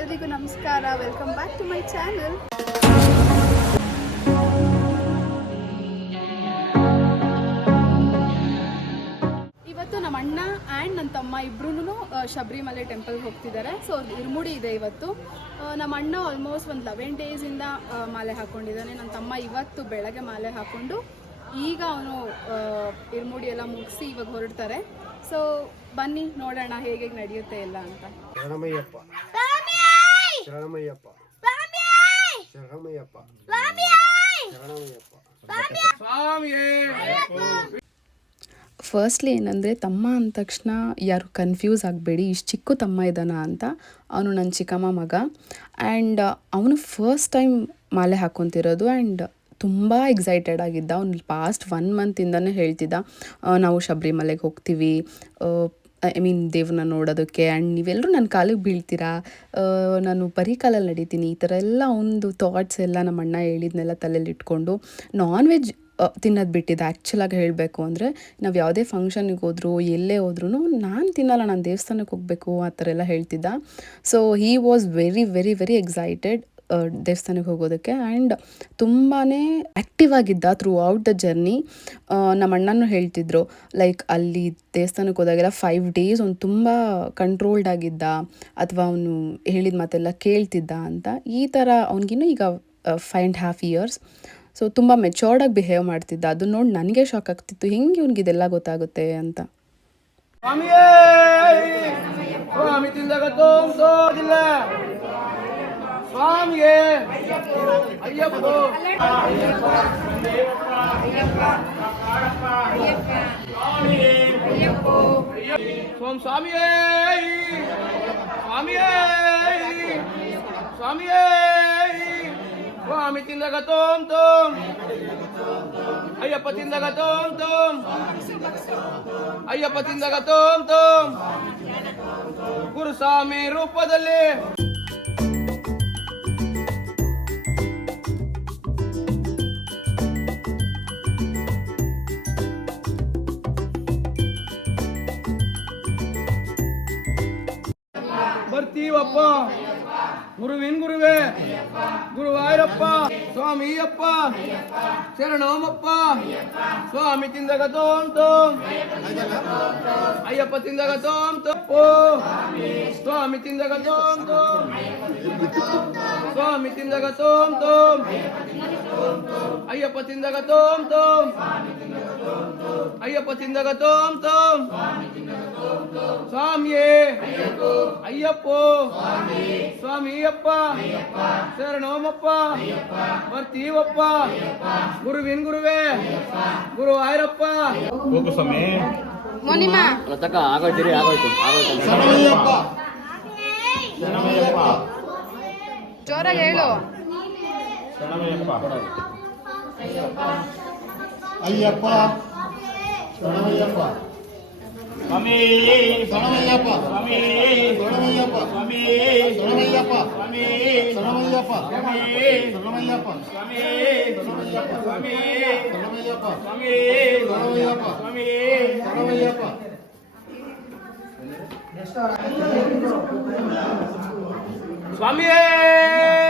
ಎಲ್ರಿಗೂ ನಮಸ್ಕಾರ. Welcome back to my channel ಇವತ್ತು ನಮ್ಮ ಅಣ್ಣ ಆ್ಯಂಡ್ ನನ್ನ ತಮ್ಮ ಇಬ್ರು ಶಬರಿಮಲೆ ಟೆಂಪಲ್ಗೆ ಹೋಗ್ತಿದ್ದಾರೆ. ಸೊ ಇರ್ಮುಡಿ ಇದೆ ಇವತ್ತು. ನಮ್ಮ ಅಣ್ಣ ಆಲ್ಮೋಸ್ಟ್ ಒಂದು ಲೆವೆನ್ ಡೇಸಿಂದ ಮಾಲೆ ಹಾಕ್ಕೊಂಡಿದ್ದಾನೆ ನನ್ನ ತಮ್ಮ ಇವತ್ತು ಬೆಳಗ್ಗೆ ಮಾಲೆ ಹಾಕ್ಕೊಂಡು ಈಗ ಅವನು ಇರ್ಮುಡಿ ಎಲ್ಲ ಮುಗಿಸಿ ಇವಾಗ ಹೊರಡ್ತಾರೆ. ಸೊ ಬನ್ನಿ, ನೋಡೋಣ ಹೇಗೆ ನಡೆಯುತ್ತೆ ಎಲ್ಲ ಅಂತ. ಶರಣಮಯ್ಯಪ್ಪ. ಶರಣಮಯ್ಯಪ್ಪ. ಶರಣಮಯ್ಯಪ್ಪ. ಫಸ್ಟ್ಲಿ ಏನಂದರೆ ತಮ್ಮ ಅಂದ ತಕ್ಷಣ ಯಾರು ಕನ್ಫ್ಯೂಸ್ ಆಗಬೇಡಿ ಇಷ್ಟು ಚಿಕ್ಕ ತಮ್ಮ ಇದ್ದಾನ ಅಂತ ಅವನು ನನ್ನ ಚಿಕ್ಕಮ್ಮ ಮಗ. ಆ್ಯಂಡ್ ಅವನು ಫಸ್ಟ್ ಟೈಮ್ ಮಾಲೆ ಹಾಕ್ಕೊತಿರೋದು ಆ್ಯಂಡ್ ತುಂಬ ಎಕ್ಸೈಟೆಡ್ ಆಗಿದ್ದ. ಅವ್ನು ಪಾಸ್ಟ್ ಒನ್ ಮಂತಿಂದನೇ ಹೇಳ್ತಿದ್ದ ನಾವು ಶಬರಿಮಲೆಗೆ ಹೋಗ್ತೀವಿ ಐ ಮೀನ್ ದೇವ್ರನ್ನ ನೋಡೋದಕ್ಕೆ ಆ್ಯಂಡ್ ನೀವೆಲ್ಲರೂ ನನ್ನ ಕಾಲಿಗೆ ಬೀಳ್ತೀರಾ? ನಾನು ಬರೀ ಕಾಲಲ್ಲಿ ನಡೀತೀನಿ. ಈ ಥರ ಎಲ್ಲ ಒಂದು ಥಾಟ್ಸ್ ಎಲ್ಲ ನಮ್ಮ ಅಣ್ಣ ಹೇಳಿದ್ನೆಲ್ಲ ತಲೆಯಲ್ಲಿ ಇಟ್ಕೊಂಡು ನಾನ್ ವೆಜ್ ತಿನ್ನೋದು ಬಿಟ್ಟಿದ್ದೆ. ಆ್ಯಕ್ಚುಲಾಗಿ ಹೇಳಬೇಕು ಅಂದರೆ ನಾವು ಯಾವುದೇ ಫಂಕ್ಷನಿಗೆ ಹೋದ್ರು, ಎಲ್ಲೇ ಹೋದ್ರೂ ನಾನು ತಿನ್ನಲ್ಲ, ನಾನು ದೇವಸ್ಥಾನಕ್ಕೆ ಹೋಗಬೇಕು, ಆ ಥರ ಎಲ್ಲ ಹೇಳ್ತಿದ್ದ. So he was very very very excited ದೇವಸ್ಥಾನಕ್ಕೆ ಹೋಗೋದಕ್ಕೆ ಆ್ಯಂಡ್ ತುಂಬಾ ಆ್ಯಕ್ಟಿವ್ ಆಗಿದ್ದ ಥ್ರೂ ಔಟ್ ದ ಜರ್ನಿ ನಮ್ಮ ಅಣ್ಣನೂ ಹೇಳ್ತಿದ್ರು ಲೈಕ್ ಅಲ್ಲಿ ದೇವಸ್ಥಾನಕ್ಕೆ ಹೋದಾಗೆಲ್ಲ ಫೈವ್ ಡೇಸ್ ಅವ್ನು ತುಂಬ ಕಂಟ್ರೋಲ್ಡ್ ಆಗಿದ್ದ, ಅಥವಾ ಅವನು ಹೇಳಿದ ಮಾತೆಲ್ಲ ಕೇಳ್ತಿದ್ದ ಅಂತ. ಈ ಥರ ಅವನಿಗಿನ್ನೂ ಈಗ five and half years so ತುಂಬ ಮೆಚೋರ್ಡಾಗಿ ಬಿಹೇವ್ ಮಾಡ್ತಿದ್ದ. ಅದು ನೋಡಿ ನನಗೆ ಶಾಕ್ ಆಗ್ತಿತ್ತು. ಹೆಂಗೆ ಇವನಿಗೆ ಇದೆಲ್ಲ ಗೊತ್ತಾಗುತ್ತೆ ಅಂತ. ಸ್ವಾಮಿ சுவாமியே ஐயப்போ சுவாம் சுவாமியே சுவாமியே சுவாமியே சுவாமி திந்தகத்தோம் தோம் అయ్యప్ప తిందగ తోం తోం అయ్యప్ప తిందగ తోం తోం ಗುರುಸ್ವಾಮಿ ರೂಪದಲ್ಲಿ ஐயோப்பா. குருவின் குருவே. குருவாயிரப்பா. சுவாமி ஐயப்பா சரணோமப்பா சுவாமி திந்தகதோம் தோம். ஐயப்ப திந்தகதோம் தோப்போ சுவாமி திந்தகதோம் தோம் சுவாமி திந்தகதோம் தோம் ஐயப்ப திந்தகதோம் தோம் ஐயப்ப திந்தகதோம் தோம் ಸ್ವಾಮಿಯೇ. ಅಯ್ಯಪ್ಪೋ. ಸ್ವಾಮಿಯಪ್ಪ ಶರಣೋಮಪ್ಪ. ಬರ್ತೀವಪ್ಪ ಗುರುವಿನ್ ಗುರುವೇ. ಗುರು ಆಯ್ರಪ್ಪ. ಹೋಗು ಸ್ವಾಮಿ. ತಕ್ಕ ಆಗೋಯ್ತಿರಿ ಆಗೋಯ್ತು ಆಗೋಯ್ತು ಜೋರಾಗಿ ಹೇಳು. ಅಯ್ಯಪ್ಪ. ಶರಣಮಯ್ಯಪ್ಪ ಸ್ವಾಮಿ ಶರಣಮಯ್ಯಪ್ಪ ಸ್ವಾಮಿ ಶರಣಮಯ್ಯಪ್ಪ ಸ್ವಾಮಿ ಶರಣಮಯ್ಯಪ್ಪ ಸ್ವಾಮಿ ಶರಣಮಯ್ಯಪ್ಪ ಸ್ವಾಮಿ ಶರಣಮಯ್ಯಪ್ಪ ಸ್ವಾಮಿ ಶರಣಮಯ್ಯಪ್ಪ ಸ್ವಾಮಿ ಶರಣಮಯ್ಯಪ್ಪ ಸ್ವಾಮಿ ಶರಣಮಯ್ಯಪ್ಪ ಸ್ವಾಮಿ ಶರಣಮಯ್ಯಪ್ಪ ಸ್ವಾಮಿಯೇ ಸ್ವಾಮಿಯೇ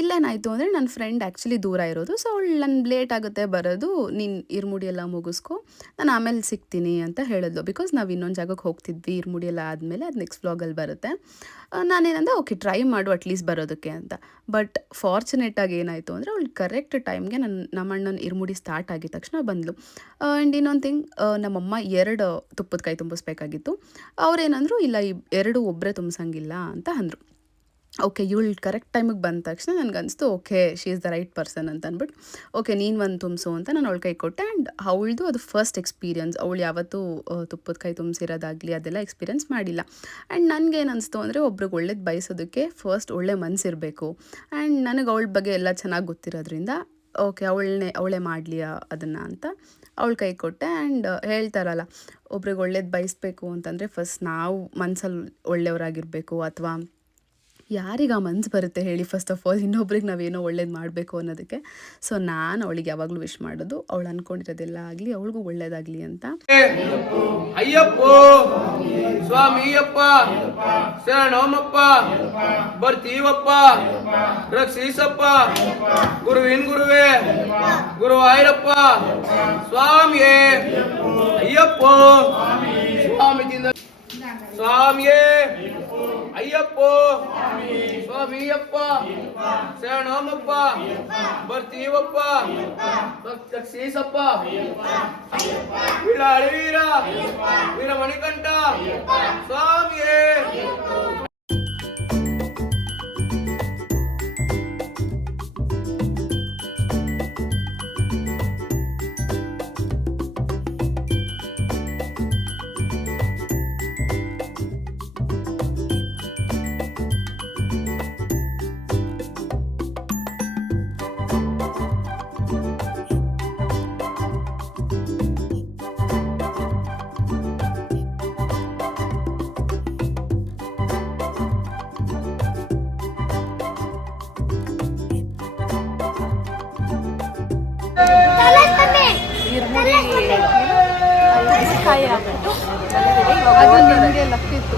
ಇಲ್ಲೇನಾಯಿತು ಅಂದರೆ ನನ್ನ ಫ್ರೆಂಡ್ ಆ್ಯಕ್ಚುಲಿ ದೂರ ಇರೋದು. ಸೊ ಅವಳು ನನ್ನ ಲೇಟ್ ಆಗುತ್ತೆ, ಬರೋದು ನಿನ್ನ ಇರ್ಮುಡಿ ಎಲ್ಲ ಮುಗಿಸ್ಕೊ, ನಾನು ಆಮೇಲೆ ಸಿಗ್ತೀನಿ ಅಂತ ಹೇಳಿದ್ಲು. ಬಿಕಾಸ್ ನಾವು ಇನ್ನೊಂದು ಜಾಗಕ್ಕೆ ಹೋಗ್ತಿದ್ವಿ, ಇರ್ಮುಡಿ ಎಲ್ಲ ಆದಮೇಲೆ ಅದು ನೆಕ್ಸ್ಟ್ ವ್ಲಾಗಲ್ಲಿ ಬರುತ್ತೆ. ನಾನೇನಂದೆ ಓಕೆ ಟ್ರೈ ಮಾಡು ಅಟ್ಲೀಸ್ಟ್ ಬರೋದಕ್ಕೆ ಅಂತ. ಬಟ್ ಫಾರ್ಚುನೇಟಾಗಿ ಏನಾಯಿತು ಅಂದರೆ ಅವಳು ಕರೆಕ್ಟ್ ಟೈಮ್ಗೆ ನನ್ನ ನಮ್ಮ ಅಣ್ಣನ ಇರ್ಮುಡಿ ಸ್ಟಾರ್ಟ್ ಆಗಿದ ತಕ್ಷಣ ಬಂದಳು ಆ್ಯಂಡ್ ಇನ್ನೊಂದು ಥಿಂಗ್ ನಮ್ಮಮ್ಮ ಎರಡು ತುಪ್ಪದ ಕೈ ತುಂಬಿಸ್ಬೇಕಾಗಿತ್ತು. ಅವ್ರೇನಂದ್ರು, ಇಲ್ಲ ಈ ಎರಡು ಒಬ್ಬರೇ ತುಂಬಿಸಂಗಿಲ್ಲ ಅಂತ ಅಂದರು. ಓಕೆ ಇವಳು ಕರೆಕ್ಟ್ ಟೈಮಿಗೆ ಬಂದ ತಕ್ಷಣ ನನಗನ್ನಿಸ್ತು okay she is the right person ಅಂತ ಅಂದ್ಬಿಟ್ಟು ಓಕೆ, ನೀನು ಒಂದು ತುಂಬಿಸು ಅಂತ ನಾನು ಅವಳ ಕೈ ಕೊಟ್ಟೆ ಆ್ಯಂಡ್ ಅವಳದು ಅದು ಫಸ್ಟ್ ಎಕ್ಸ್ಪೀರಿಯನ್ಸ್ ಅವಳು ಯಾವತ್ತೂ ತುಪ್ಪದ ಕೈ ತುಂಬಿಸಿರೋದಾಗಲಿ ಅದೆಲ್ಲ ಎಕ್ಸ್ಪೀರಿಯನ್ಸ್ ಮಾಡಿಲ್ಲ. ಆ್ಯಂಡ್ ನನಗೇನು ಅನಿಸ್ತು ಅಂದರೆ ಒಬ್ರಿಗೆ ಒಳ್ಳೇದು ಬಯಸೋದಕ್ಕೆ ಫಸ್ಟ್ ಒಳ್ಳೆ ಮನಸ್ಸಿರಬೇಕು ಆ್ಯಂಡ್ ನನಗೆ ಅವಳ ಬಗ್ಗೆ ಎಲ್ಲ ಚೆನ್ನಾಗಿ ಗೊತ್ತಿರೋದ್ರಿಂದ, ಓಕೆ ಅವಳನ್ನೇ ಅವಳೇ ಮಾಡಲಿ ಅದನ್ನು ಅಂತ ಅವಳ ಕೈ ಕೊಟ್ಟೆ ಆ್ಯಂಡ್ ಹೇಳ್ತಾರಲ್ಲ, ಒಬ್ರಿಗೆ ಒಳ್ಳೇದು ಬಯಸಬೇಕು ಅಂತಂದರೆ ಫಸ್ಟ್ ನಾವು ಮನಸ್ಸಲ್ಲಿ ಒಳ್ಳೆಯವರಾಗಿರಬೇಕು ಅಥವಾ ಯಾರಿಗೆ ಆ ಮನ್ಸು ಬರುತ್ತೆ ಹೇಳಿ ಫಸ್ಟ್ ಆಫ್ ಆಲ್ ಇನ್ನೊಬ್ರಿಗೆ ನಾವೇನೋ ಒಳ್ಳೇದು ಮಾಡಬೇಕು ಅನ್ನೋದಕ್ಕೆ. ಸೊ ನಾನು ಅವಳಿಗೆ ಯಾವಾಗಲೂ ವಿಶ್ ಮಾಡೋದು, ಅವಳು ಅನ್ಕೊಂಡಿರೋದೆಲ್ಲ ಆಗಲಿ, ಅವಳಿಗೂ ಒಳ್ಳೇದಾಗಲಿ ಅಂತ. ಅಯ್ಯಪ್ಪ ಸ್ವಾಮಿಯಪ್ಪ ಶರಣೋಮಪ್ಪ, ಬರ್ತೀವಪ್ಪ, ರಕ್ಷಿಸಪ್ಪ, ಗುರುವಿನ ಗುರುವೇ, ಗುರುವಾಯೂರಪ್ಪ, ಸ್ವಾಮಿಯೇ, ಅಯ್ಯಪ್ಪ ಸ್ವಾಮಿ ತಿಂದ ಸ್ವಾಮಿಯೇ ಅಯ್ಯಪ್ಪ ಸ್ವಾಮಿಯಪ್ಪ ಶರಣೋಮಪ್ಪ ಬರ್ತೀವಪ್ಪ ರಕ್ಷಿಸಪ್ಪ ಬಿಳಾಳಿ ವೀರ ವೀರ ಕಾಯಿ ಸ್ವಾಮಿಯೇ ಅದು ನಿಮಗೆ ಲಕ್ಕಿತ್ತು.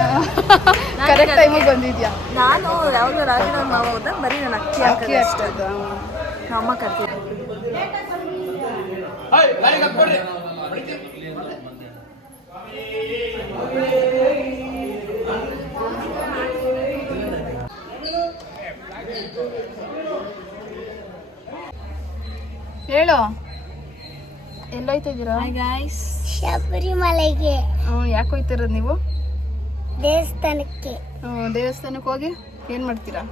ಕರೆಕ್ಟ್ ಟೈಮಿಗೆ ಬಂದಿದ್ಯಾ? ನಾನು ಯಾವಾಗಲೂ ರಾಜನ ಮಾವ ಹೋದಾಗ ಬರೀ ನಾನು ಅಕ್ಕಿ ಅಕ್ಕಿ ಅಷ್ಟೇ. ಅದು. ನಮ್ಮ ಅಮ್ಮ ಕರ್ತೀನಿ ಹೈ ಹೇಳು ಎಲ್ಲೋಯ್ತಿದ್ದೀರಾ ಗಾಯ್ಸ್ ಶಬರಿಮಲೆಗೆ. ಹ್ಞೂ ಯಾಕೆ ಹೋಯ್ತಿರೋದು ನೀವು? ದೇವಸ್ಥಾನಕ್ಕೆ. ಹ್ಞೂ ದೇವಸ್ಥಾನಕ್ಕೆ ಹೋಗಿ ಏನು ಮಾಡ್ತೀರಾ?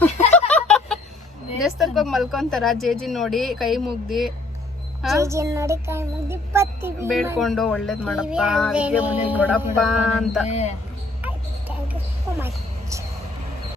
ದೇವಸ್ಥಾನಕ್ಕೆ ಹೋಗಿ ಮಲ್ಕೊಂತಾರ? ಜೇಜಿ ನೋಡಿ ಕೈ ಮುಗ್ದಿ. ನೋಡಿ ಕೈ ಮುಗ್ದು ಬೇಡ್ಕೊಂಡು ಒಳ್ಳೇದ್ ಮಾಡಪ್ಪ ಕೊಡಪ್ಪ ಅಂತ. Thank you so much